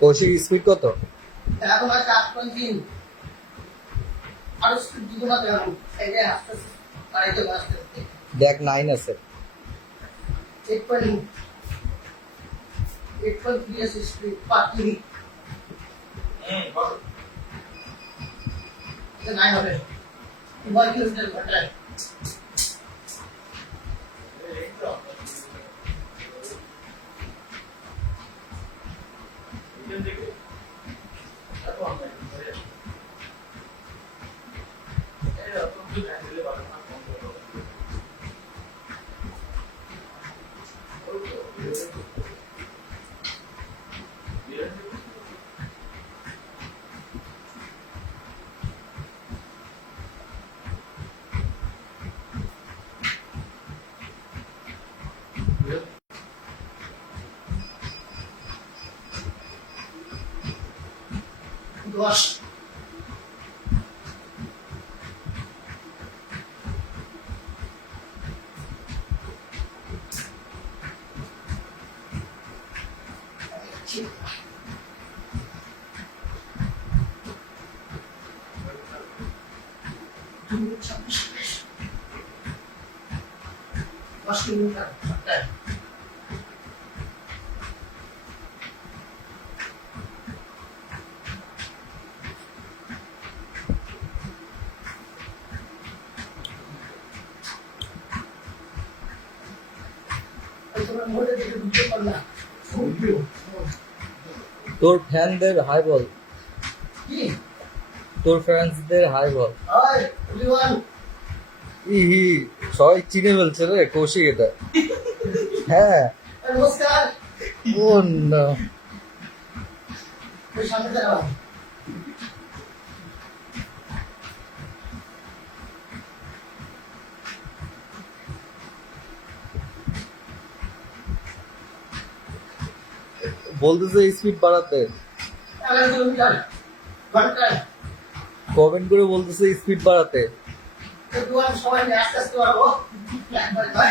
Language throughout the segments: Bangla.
কৌশিক স্পিড কত? এখন আছে 8.3 আরো স্পিড দিব না দেখাবো এই যে আস্তে আস্তে বাড়াইতে আস্তে আস্তে দেখ 9 আছে 8.3 আছে স্পিড পার্কিং এটা 9 হবে 1 কিলোমিটার ঘন্টায় দশ কিলোমিটার তোর ফ্যানদের হাই বল, তোর ফ্যান্সদের হাই বল। ইহি সবাই চিনে ফেলছে রে কৌশিক এটা। হ্যাঁ নমস্কার ও না সামনে দাঁড়াও বলতেছে স্পিড বাড়াতে, 11 কিলোমিটার ঘন্টায় কমেন্ট করে বলতেছে স্পিড বাড়াতে। একটু সবাই আস্তে আস্তে বাড়াবো একবারে ভাই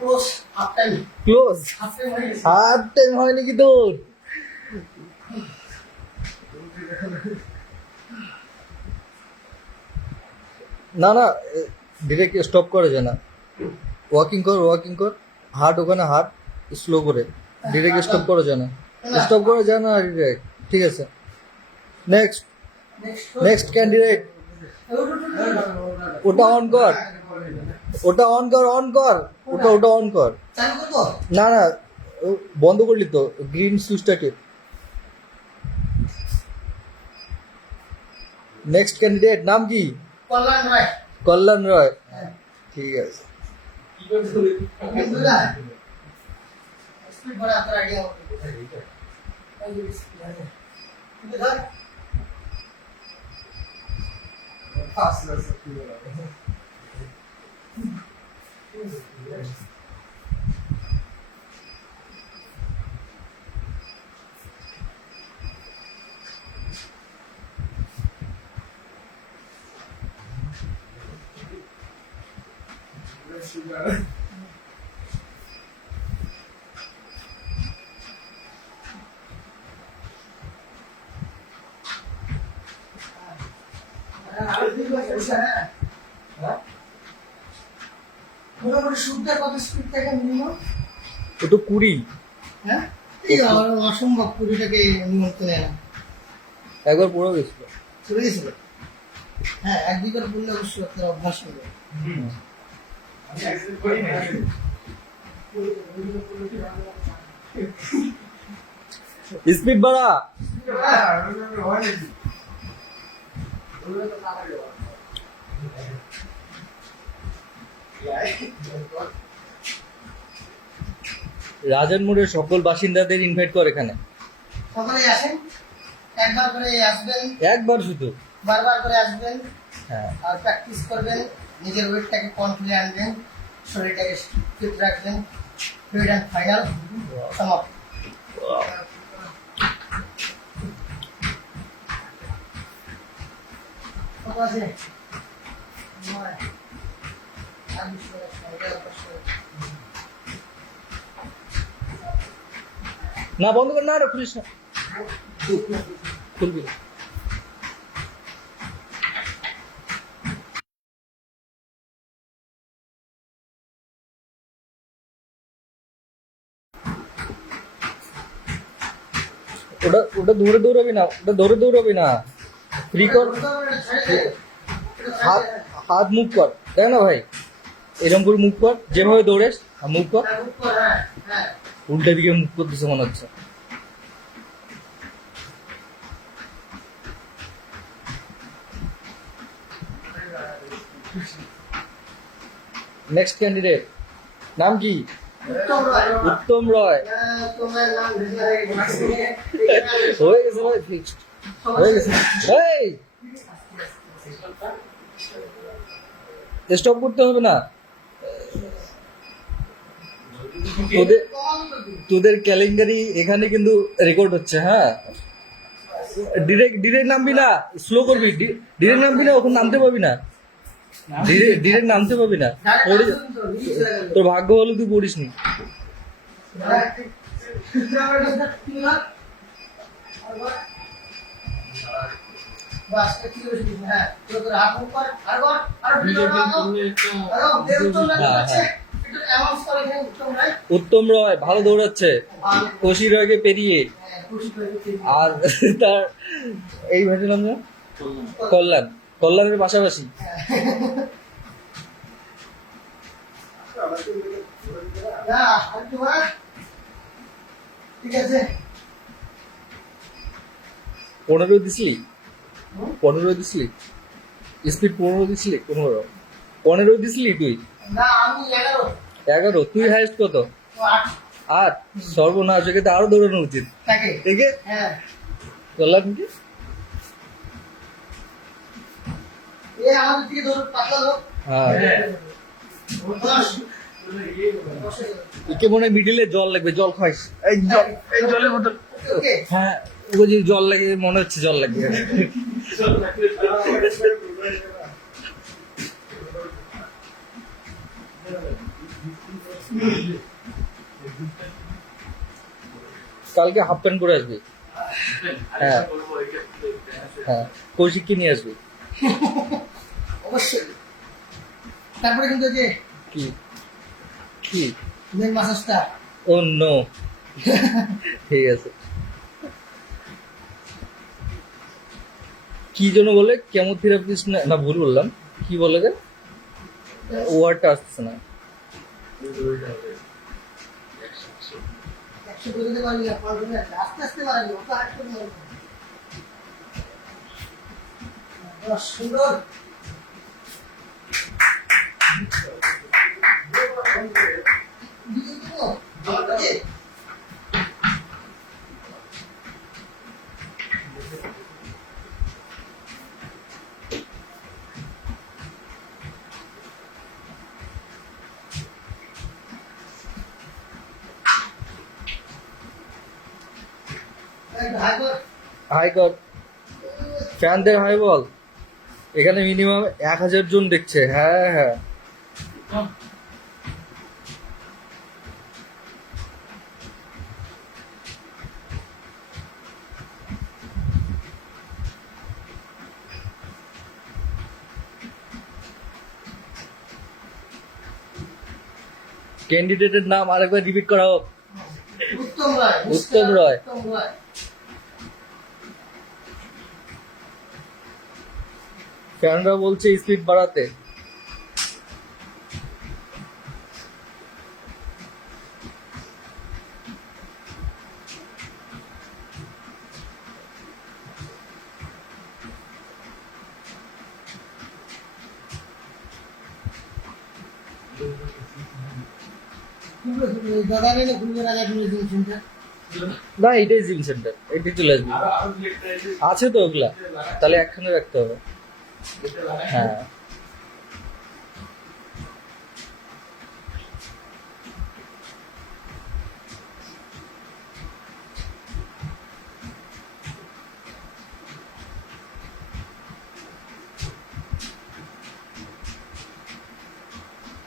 close half time close half time হয়ে গেছে হাফ টাইম হয় নাকি তোর? না না ডিরেক্ট স্টপ করে যায় না, ওয়াকিং কর হার্ট ওখানে হার্ট স্লো করে, ডিরেক্ট স্টপ করা যায় না, স্টপ করা যায় না ডিরেক্ট। ঠিক আছে নেক্সট নেক্সট ক্যান্ডিডেট, ওটা অন কর, ওটা অন কর ওটা অন কর। চালু করবো না না ও বন্ধ করলি তো, গ্রিন সুইচটাকে। নেক্সট ক্যান্ডিডেট নাম কি? কল্যাণ রায় কল্যাণ রয়। ঠিক আছে স্পিড বড় আপনার আইডিয়া হবে ধর মোটামুটি শুদ্ধ কত স্পিড থেকে মিনিমাম ও তো 20। হ্যাঁ এই অসম্ভব 20টাকে নিয়ন্ত্রণ নেয় না একবার পুরো গেছিল। চলে গেছিল হ্যাঁ এক দুই করে বললে অবশ্যই আপনার অভ্যাস হবে স্পিড বাড়া। রাজনমোড়ের সকল বাসিন্দাদের ইনভাইট কর এখানে। সকালে আসেন একবার করে আসবেন, একবার শুধু বারবার করে আসবেন হ্যাঁ আর প্র্যাকটিস করবেন, নিজের ওয়েটটাকে কন্ট্রোলে আনবেন। শরীরটাকে ফিট রাখবেন। ফিট অ্যান্ড ফাইনাল সমাপ্ত। কত আছে? নয়। আর 20 মিনিট সময় দেওয়ার পর না বন্ধ কর, না রে খুলিস না, খুলবি না। ওটা ওটা ধরে দৌড়াবি না, ওটা ধরে দৌড়াবি না, ফ্রি কর, হাত হাত মুভ কর, তাই না ভাই? এরকম করে মুভ কর, যেভাবে দৌড়েস মুভ কর। উল্টা দিকে মুভ করতেছে মনে হচ্ছে। নেক্সট ক্যান্ডিডেট নাম কি? উত্তম রয়। হয়ে গেছে ভাই, ফিক্সড হয়ে গেছে। এই স্টপ করতে হবে না, তোদের তোদের ক্যালেন্ডারি এখানে কিন্তু রেকর্ড হচ্ছে। হ্যাঁ, ডিরেক্ট নামবি না, স্লো করবি, ডিরেক্ট নামবি না, ওখানে নামতে পাবি না, ডিরেক্ট নামতে পাবি না। তোর ভাগ্য হলো তুই পড়িস নি। উত্তম রয় ভালো দৌড়াচ্ছে কোশি রয়কে পেরিয়ে। আর তার এই ভাইটার নাম না কল্যাণ, কল্যাণের পাশাপাশি। ঠিক আছে, 15 দিসলি, 15 দিসলি, স্পিড 15 দিসলি, 15 দিসলি তুই। না আমি 11। 11? তুই হাইস্ট কত? 8। সর্বনাশ, একে তো আরো দৌড়ানো উচিত। দেখে হ্যাঁ, কল্যাণ কি এ আমাদের দিকে ধরো, পাতলা ধরো। হ্যাঁ, একে মনে হয় মিডিলে জল লাগবে, জল খাইস। এই জল, এই জলের বোতল। হ্যাঁ, ও যে জল লাগে মনে হচ্ছে, জল লাগবে। কালকে হাফ প্যান্ট করে আসবি। হ্যাঁ হ্যাঁ, কৌশিককে নিয়ে আসবি। অবশ্যই। তারপরে কিন্তু যে কি কি মেন মাসাজটা। ও নো, ঠিক আছে। কি যেন বলে, কেমোথেরাপিস্ট না, না ভুল বললাম, কি বলে রে, ওয়ার্ডটা আসছে না। 100 বুঝতে পারবি না, পারবি না, আস্তে আস্তে পারবি, ওটা আটকে মারবি। সুন্দর। হাই কর, ফ্যানদের হাই বল। এখানে মিনিমাম 1000 জন দেখছে। হ্যাঁ হ্যাঁ, ক্যান্ডিডেটের নাম আরেকবার রিপিট করা হোক। উত্তম রয়। উত্তম রয়। উত্তম রয়। ফ্যানরা বলছে স্পিড বাড়াতে। দাদা নেই খুলবে রাজা খুলে দিয়েছেন। না, এটাই জিম সেন্টার, এটাই চলে আসবি। আছে তো ওগুলা, তাহলে একখানে রাখতে হবে। হ্যাঁ,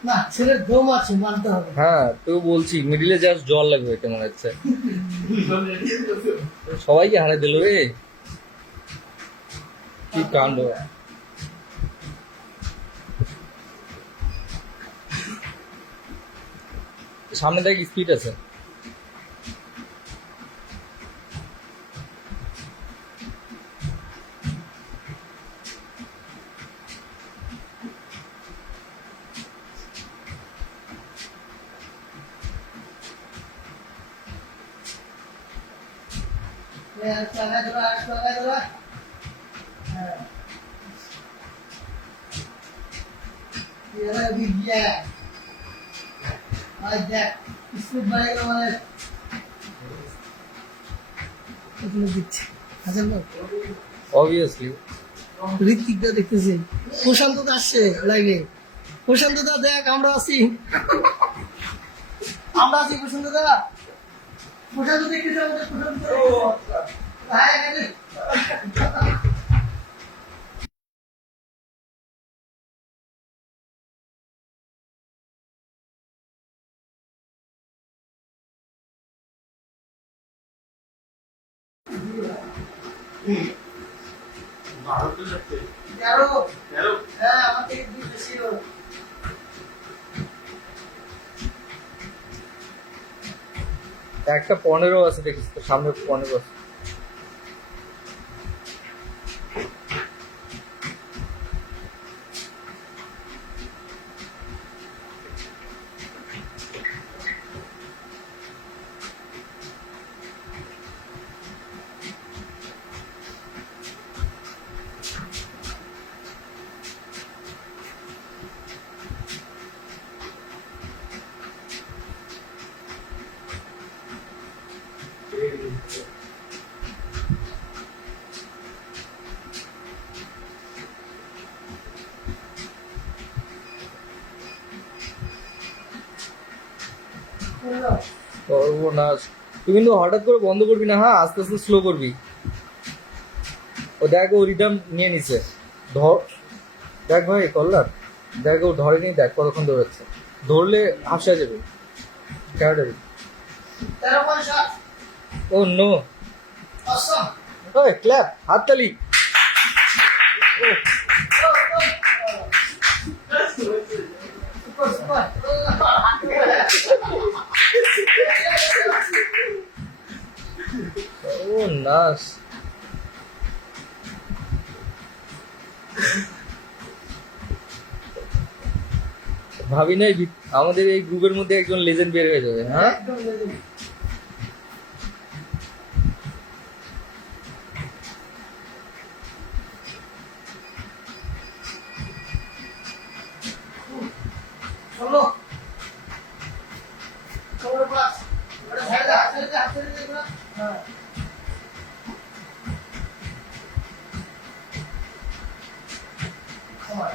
না ছেলের দম আছে মানতে হবে। হ্যাঁ তো বলছি মিডিলে জাস্ট জল লাগবে এটা মনে হচ্ছে সবাইকে হারে দিল রে কি কাণ্ড সামনে দেখ স্পিড আছে চালায় দেবা চালায় দেবা। হ্যাঁ এরা বিজ্ঞা আজ দেখ স্পিড বাড়ে গেল মানে এগুলো দিচ্ছে হাজার লোক অবভিয়াসলি ঋত্বিকটা দেখতেছি প্রশান্ত দা আসছে লাইভে প্রশান্ত দা দেখ আমরা আছি প্রশান্ত দা প্রশান্ত দেখতেছি আমাদের প্রশান্ত হ্যাঁ এখানে তেরো হ্যাঁ আমার থেকে দুটো ছিল একটা 15 আছে দেখিস তো সামনে 15 আছে সর্বনাশ তুই কিন্তু হঠাৎ করে বন্ধ করবি না হ্যাঁ আস্তে আস্তে স্লো করবি ও দেখ ও রিটার্ন নিয়ে নিছে ধর দেখ ভাই কল্লার দেখ ও ধরেনি দেখ কতক্ষণ দৌড়াচ্ছে ধরলে হাসা যাবে ক্যাটারি 13.7 ও নো awesome ওই ক্ল্যাপ হাততালি super super ও নাশ ভাবি নাই আমাদের এই গ্রুপের মধ্যে একজন লেজেন্ড বের হয়ে যাবে হ্যাঁ একদম legend। চলো খবর পাস ওটা ছেড়ে দে এগুলো হ্যাঁ খবর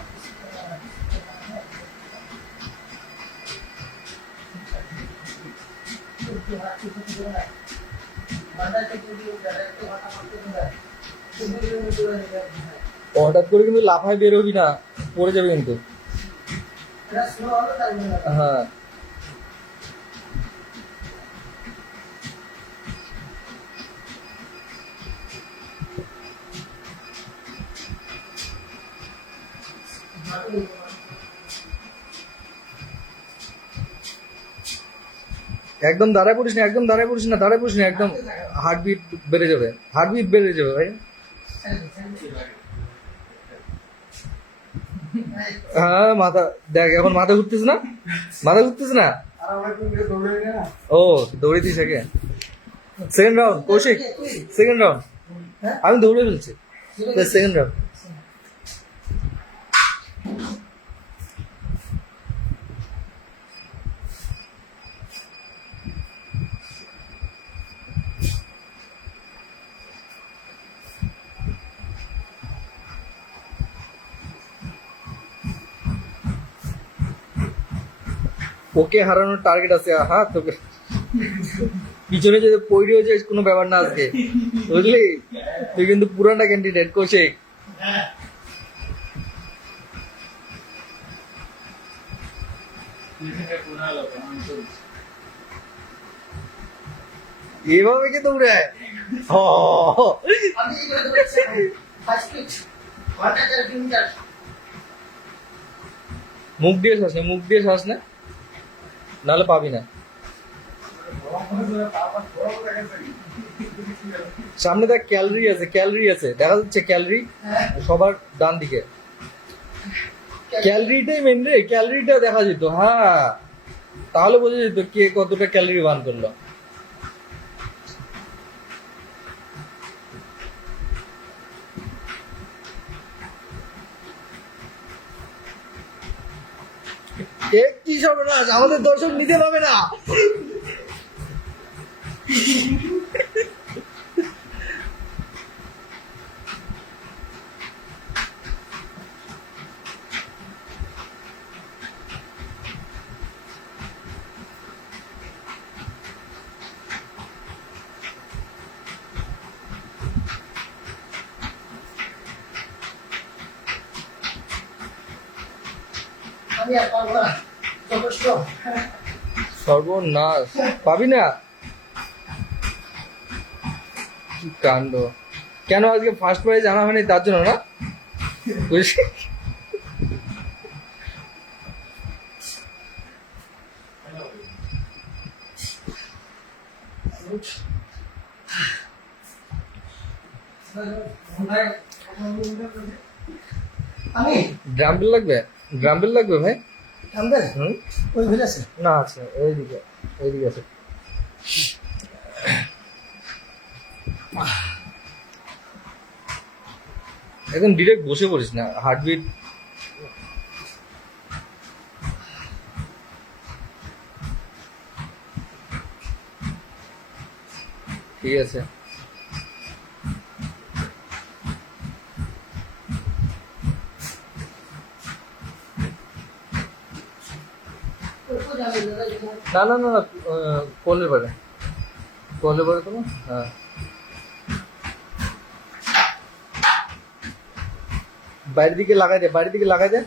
হঠাৎ করে কিন্তু লাফায় বের হবি না পড়ে যাবে কিন্তু হ্যাঁ একদম দাঁড়ায় পড়িস না একদম দাঁড়ায় পড়িস না দাঁড়ায় পড়িস না একদম হার্টবিট বেড়ে যাবে হার্টবিট বেড়ে যাবে ভাই হ্যাঁ মাথা দেখ এখন মাথা ঘুরতেছে না মাথা ঘুরতেছে না ও দৌড়ে দিস আগে second round Koushik second round আমি দৌড়ে ফেলছি সেকেন্ড রাউন্ড ওকে হারানোর টার্গেট আছে হ্যাঁ তোকে পিছনে যদি পড়েও যাস কোনো ব্যাপার না আজকে বুঝলি তুই কিন্তু পুরানা ক্যান্ডিডেট কৌশিক এভাবে কি দৌড়ায়? ও আমি এই করে দৌড়াচ্ছি 5 ফিট ঘন্টায় 4 কিলোমিটার। মুখ দিয়ে শ্বাস নে, মুখ দিয়ে শ্বাস নে, নাহলে পাবি না। সামনে দেখ ক্যালোরি আছে, ক্যালোরি আছে, দেখা যাচ্ছে ক্যালোরি হ্যাঁ সবার ডান দিকে। ক্যালোরিটাই মেন রে, ক্যালোরিটা দেখা যেত। হ্যাঁ, তাহলে বোঝা যেত কে কতটা ক্যালোরি বার্ন করলো। কি সর্বনাশ, আমাদের দর্শক নিতে পাবে না। আমি আর পারবো না, যথেষ্ট। সর্বনাশ, পাবি না। কি কাণ্ড! কেন আজকে ফার্স্ট প্রাইজ আনা হয়নি তার জন্য না? বুঝলি? আমি ড্রাম্বেল লাগবে, ড্রাম্বেল লাগবে ভাই। থামবেন হুম, ওই ভুল আছে। না আছে এইদিকে, এইদিকে আছে। একদম ডিরেক্ট বসে পড়িস না, হার্টবিট। ঠিক আছে। না না না না, করলে পারে, করলে পারে তোমার। হ্যাঁ, বাইরের দিকে লাগাই দে, বাইরের দিকে লাগাই দে।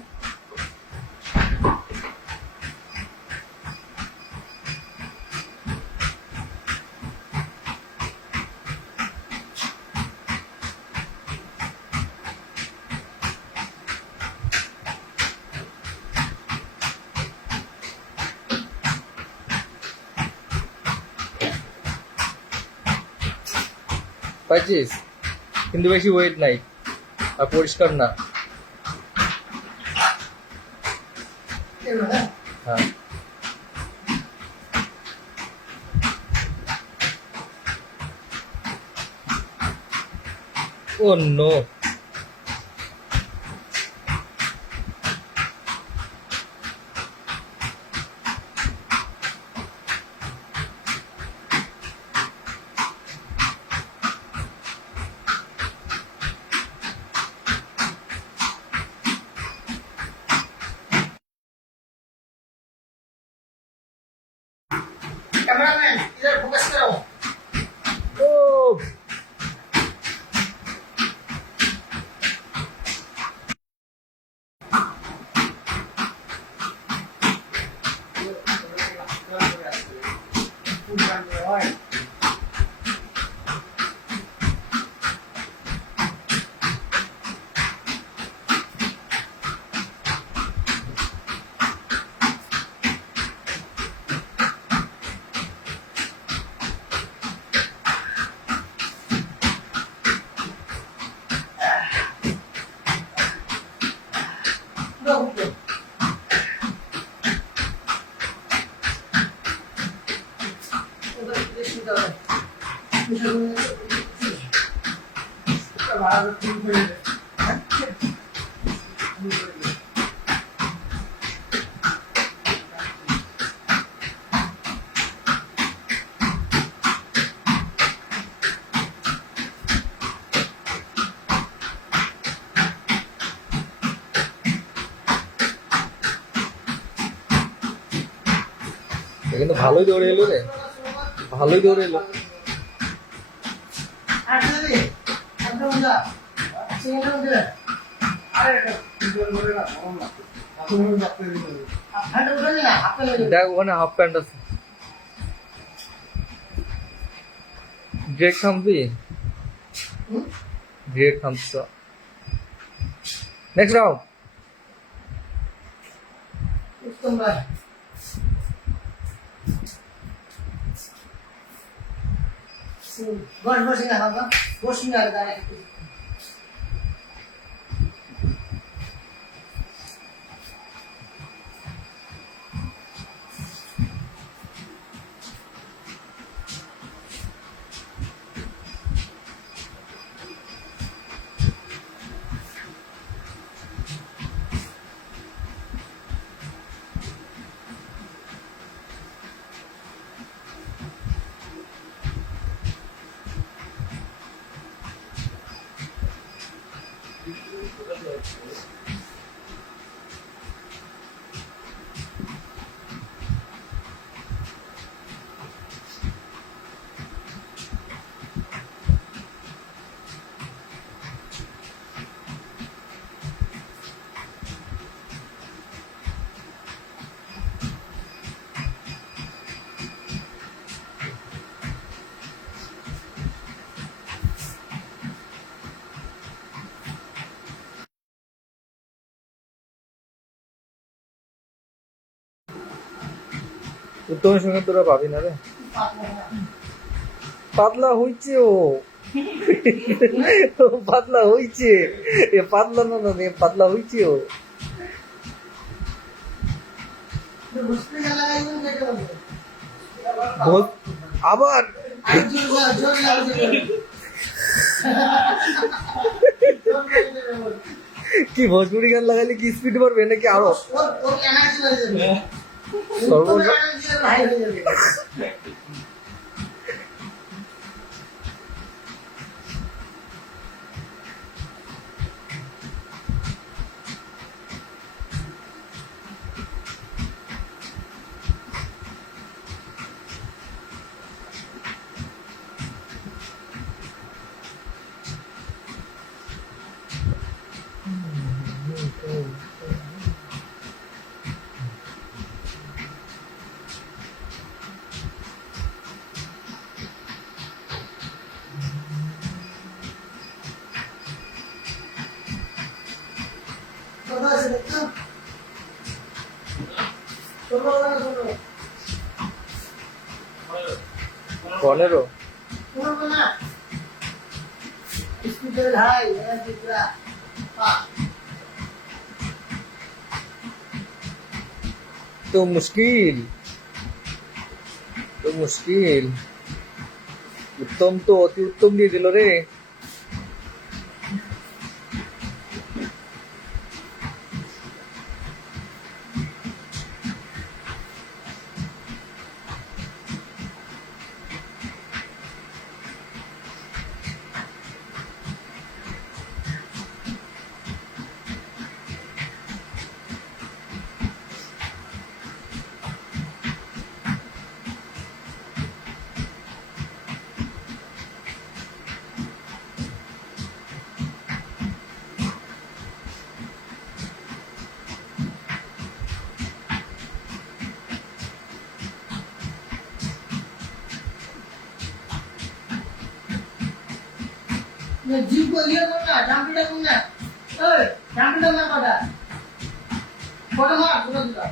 পাইছিস? কিন্তু বেশি ওয়েট নাই আর পরিষ্কার না। হ্যাঁ, ও নো। कैमरामैन इधर फोकस करो। ও কিন্তু ভালোই দৌড়ে এলো রে, ভালোই দৌড়ে এলো। আরে হাঁটে উঠেনি না হাঁটতে লেগে দেখ ওখানে হাফ প্যান্ট আছে ডিরেক্ট থামবি ডিরেক্ট থামছ নেক্সট রাউন্ড উত্তম রায় বস বসি না বাবা বসি না দাঁড়ায় উত্তমের সঙ্গে তোরা পাবি না রে পাতলা হইছে ও ও পাতলা হইছে এ পাতলা না না এ পাতলা হইছে ও বুঝতে গেলে একদম কেটে বলবে ভোজ- আবার আর জোর লাগছে কি ভোজপুরি গান লাগাইলে কি স্পিড বাড়বে নাকি আরো ওর এনার্জি হয়ে যাবে সর্বদা হাই হয়ে যাবে কত আছে দেখছো ছোটো না ছোটো 15 ছোটো না স্পিডের হাই এনার্জি পুরা तो मुश्किल उत्तम तो अति उत्तम দিয়ে দিল রে জিম को ये करना डांपीटा करना ओए डांपीटा ना पड़ा फोटो मार फोटो दिखा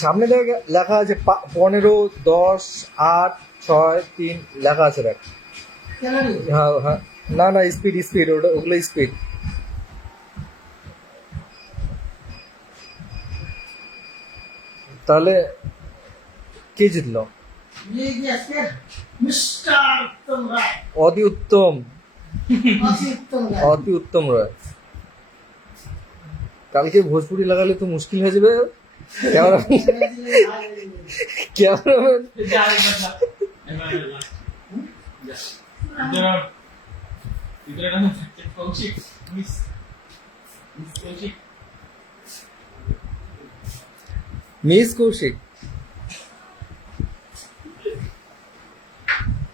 সামনে দেখ লেখা আছে 15 10 8 6 3 লেখা আছে দেখ क्या नहीं হ্যাঁ হ্যাঁ না না স্পিড ওটা ওগুলো স্পিড তাহলে কে জিতলো ये स्टेट मिस्टर तुम राय অতি উত্তম तुम राय অতি উত্তম রয় কালকে ভোজপুরি লাগালে তো মুশকিল হয়ে যাবে ক্যামেরাম্যান ভিতরে নাম থাকছে কৌশিক মিস কৌশিক মিস কৌশিক।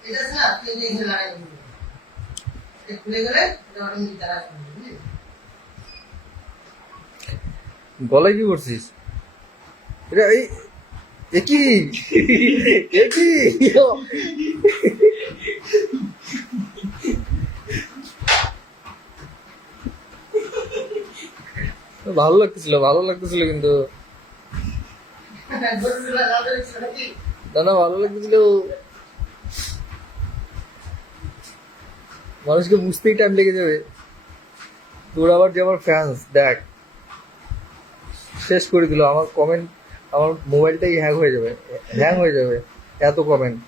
এটা আছে না তুই এই যে লাগাই দিবি এটা খুলে গেলে এটা অটোমেটিক দাঁড়া যাবে বুঝলি গলায় কি করছিস? এটা এই একই একই ভালো লাগতেছিল কিন্তু গরুগুলা লাগাই দিছ নাকি না ভালো লাগতেছিল। মানুষকে বুঝতেই টাইম লেগে যাবে। তোর আবার যে আমার ফ্যান্স দেখ শেষ করে দিল আমার কমেন্ট। আমার মোবাইলটাই হ্যাং হয়ে যাবে এত কমেন্ট।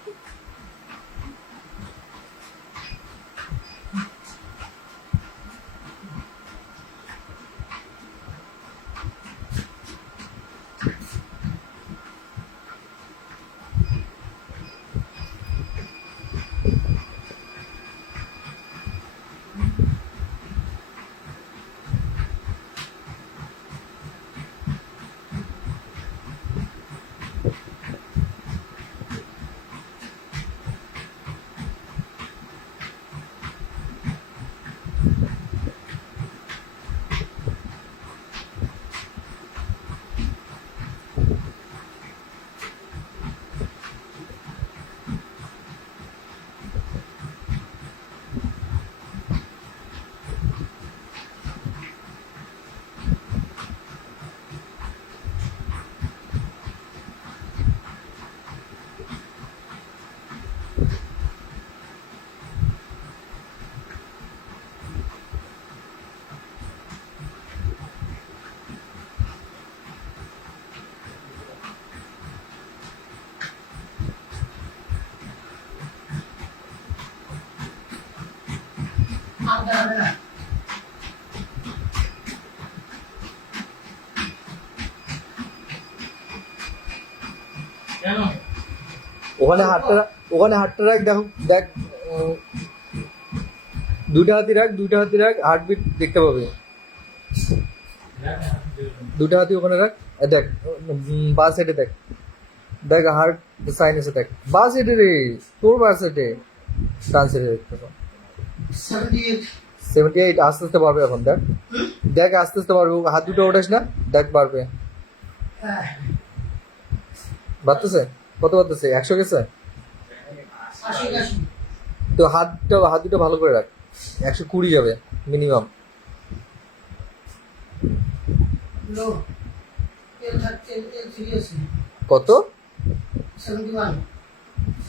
আর দাঁড়াবে না কেন ওখানে হাতটা রাখ দেখো দেখ দুইটা হাতি রাখ হার্টবিট দেখতে পাবে। দুইটা হাতি ওখানে রাখ দেখ বা সাইডে দেখ হার্ট সাইন এসে দেখ বা সাইডে রে তোর বা সাইডে ডান সাইডে দেখতে পাবো 78 78 আস্তে আস্তে বাড়বে এখন দেখ আস্তে আস্তে বাড়বে হাত দুটো ওঠাস না দেখ বাড়বে হ্যাঁ বাড়তেছে কত বাড়তেছে 100 গেছে 80 তো হাত দুটো ভালো করে রাখ 120 যাবে মিনিমাম লো তেল থাকছে তেল সিরিয়াস কত 71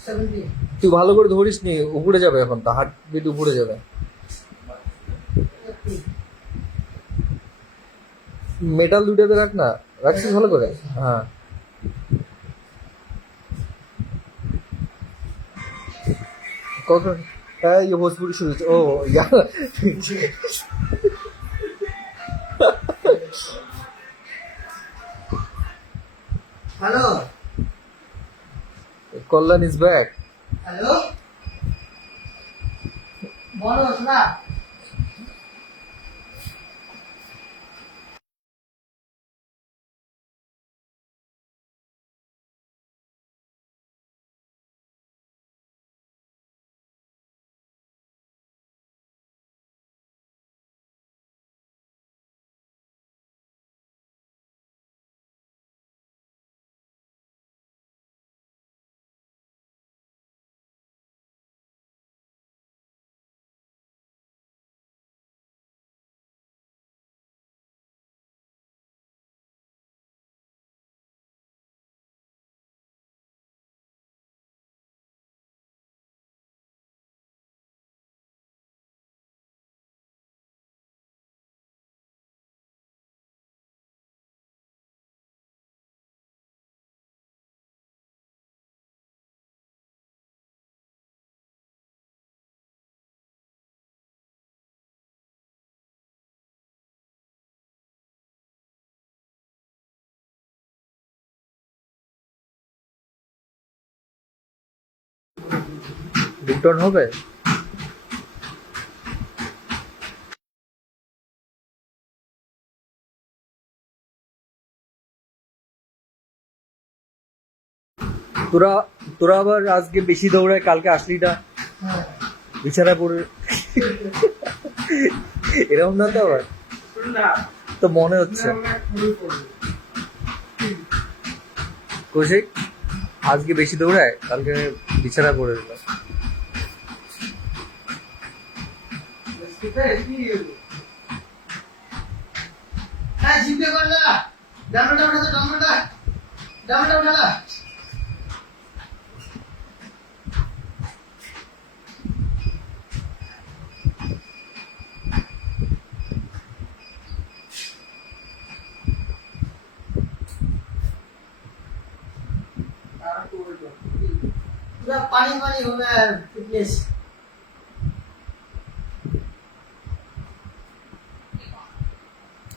70 তুই ভালো করে ধরিস নি উপরে যাবে এখন তো হার্ট বিট উপরে যাবে মেটাল দুটাতে রাখ না রাখছিস ভালো করে হ্যাঁ কত হ্যাঁ ये भोजपुरी शुरू ओ यार hello Kalyan is back hello বলো শোনা বুকডাউন হবে তোরা তোরা আবার আজকে বেশি দৌড়ায়, কালকে আসলি না হ্যাঁ বিছানা পড়ে এরকম না তো আবার, না তো মনে হচ্ছে। কৌশিক আজকে বেশি দৌড়ায়, কালকে বিছানা পড়ে দিল। হ্যাঁ জিপে কর না ডাবলটা উঠাতে ডাবলটা উঠালা পুরা পানি পানি হবে ফিটনেস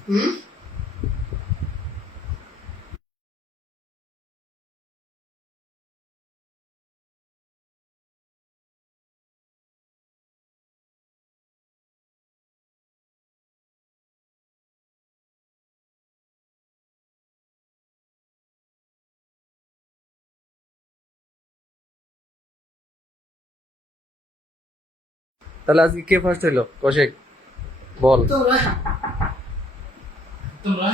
হুম তাহলে আজকে কে ফার্স্ট হইলো? কৌশিক বল। তোমরা তোমরা